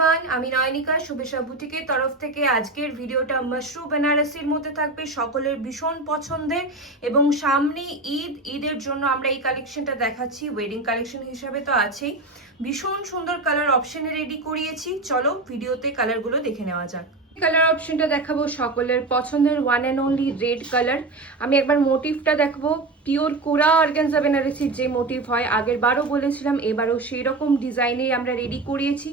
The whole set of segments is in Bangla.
এভরিওয়ান, আমি নয়নিকা শুভেচ্ছা বুটিকের তরফ থেকে আজকের ভিডিওটা মাশরু বেনারসির মধ্যে থাকবে, সকলের ভীষণ পছন্দের। এবং সামনে ঈদের জন্য আমরা এই কালেকশনটা দেখাচ্ছি, ওয়েডিং কালেকশন হিসাবে তো আছেই। ভীষণ সুন্দর কালার অপশনে রেডি করিয়েছি, চলো ভিডিওতে কালারগুলো দেখে নেওয়া যাক। কালার অপশনটা দেখাবো সকলের পছন্দের one and only red colour. আমি একবার মোটিভটা দেখাবো, পিওর কোরা অর্গানজা বেনারসির যে মোটিভ হয়, আগের বারও বলেছিলাম, এবারও সেই রকম ডিজাইনেই আমরা রেডি করিয়েছি।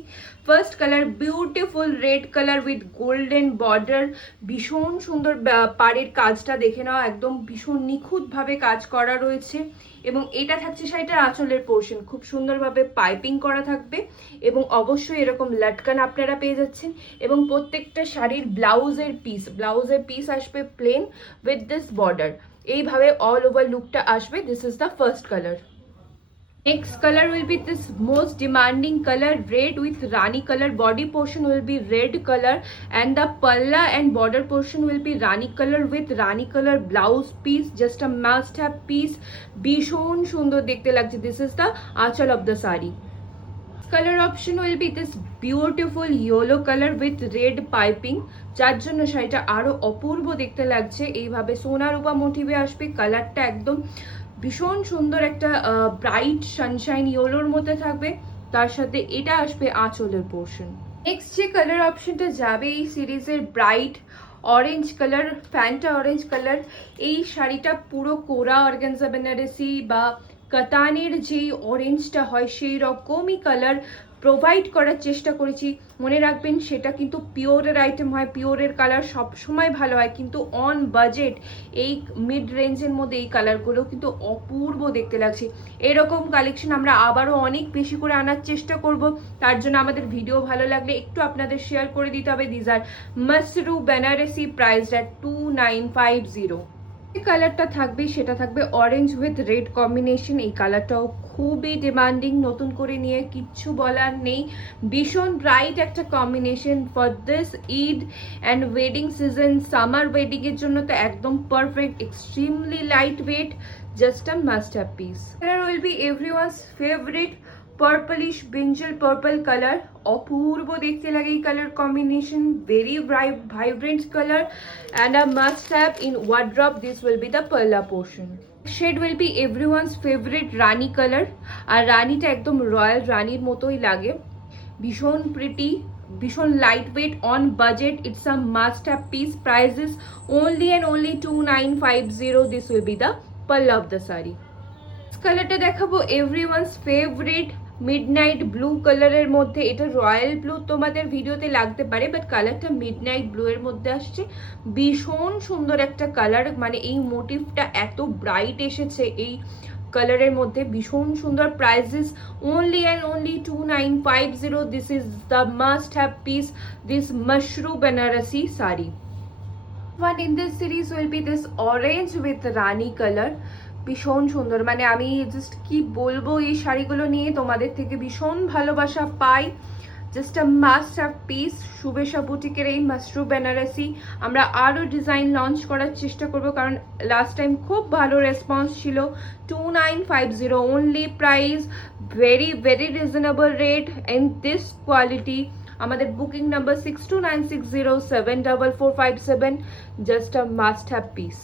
First colour beautiful red colour with golden border, ভীষণ সুন্দর পাড়ের কাজটা দেখে নাও, একদম ভীষণ নিখুঁতভাবে কাজ করা রয়েছে। এবং এটা থাকছে শাড়িটার আঁচলের পোর্শন, খুব সুন্দরভাবে পাইপিং করা থাকবে এবং অবশ্যই এরকম লাটকান আপনারা পেয়ে যাচ্ছেন। এবং প্রত্যেকটা শাড়ির ব্লাউজের পিস আসবে প্লেন উইথ দিস বর্ডার, এইভাবে অল ওভার লুকটা আসবে। This is the first colour. Next color will be this most demanding color, red with rani color. Body portion will be red color and the palla and border portion will be rani color with rani color blouse piece. Just a must have piece. Bishon সুন্দর দেখতে লাগছে. This is the achal of the sari. Color option will be this beautiful yellow color with red piping, যার জন্য শাড়িটা আরো অপূর্ব দেখতে লাগছে। এইভাবে সোনার উপা মোটিভে আসবে, কালারটা একদম ভীষণ সুন্দর, একটা ব্রাইট সানশাইন ইয়েলোর মধ্যে থাকবে, তার সাথে এটা আসবে আঁচলের পোর্শন। নেক্সট যে কালার অপশনটা যাবে এই সিরিজের, bright orange colour, Fanta orange colour. এই শাড়িটা পুরো কোরা অর্গানজা বেনারসি বা কাতানের যেই অরেঞ্জটা হয় সেই রকমই কালার প্রোভাইড করার চেষ্টা করেছি। মনে রাখবেন সেটা কিন্তু পিওরের আইটেম হয়, পিওরের কালার সবসময় ভালো হয়, কিন্তু অন বাজেট এই মিড রেঞ্জের মধ্যে এই কালারগুলো কিন্তু অপূর্ব দেখতে লাগছে। এরকম কালেকশন আমরা আবারও অনেক বেশি করে আনার চেষ্টা করব, তার জন্য আমাদের ভিডিও ভালো লাগলে একটু আপনাদের শেয়ার করে দিতে হবে। This are Mashru Benarasi, priced at 2950। কালারটা থাকবে সেটা থাকবে অরেঞ্জ উইথ রেড কম্বিনেশন। এই কালারটাও খুবই ডিমান্ডিং, নতুন করে নিয়ে কিচ্ছু বলার নেই, ভীষণ ব্রাইট একটা combination for this Eid and wedding season. Summer wedding এর জন্য তো একদম perfect, extremely light weight, just a must have piece. Colour will be everyone's favourite purplish brinjal purple colour, অপূর্ব দেখতে লাগে এই colour combination, very vibrant color and a must have in wardrobe. This will be the perla portion. Shade will be everyone's favorite rani colour, আর রানীটা একদম রয়্যাল রানীর মতোই লাগে, ভীষণ প্রিটি, ভীষণ light weight, on budget, it's a must have piece. Prices only and only 2950. This will be the palla of the saree. কালারটা দেখাবো এভরিওয়ানস ফেভারিট মিডনাইট ব্লু কালারের মধ্যে। এটা রয়্যাল ব্লু তোমাদের ভিডিওতে লাগতে পারে, বাট কালারটা মিডনাইট ব্লু এর মধ্যে আসছে, ভীষণ সুন্দর একটা কালার। মানে এই মোটিভটা এত ব্রাইট এসেছে এই কালারের মধ্যে, ভীষণ সুন্দর। Prices only and only 2950. This is the must have piece, this Mashru Benarasi sari. One in this series will be this orange with rani color. ভীষণ সুন্দর, মানে আমি জাস্ট কি বলবো, এই শাড়িগুলো নিয়ে তোমাদের থেকে ভীষণ ভালোবাসা পাই, just a must have piece. Shubhechha বুটিকের এই মাশরু বেনারসি আমরা আরও ডিজাইন লঞ্চ করার চেষ্টা করব, কারণ লাস্ট টাইম খুব ভালো রেসপন্স ছিল। 2950 only, price very very reasonable rate in this quality. আমাদের booking number 6296074457, just a must have piece.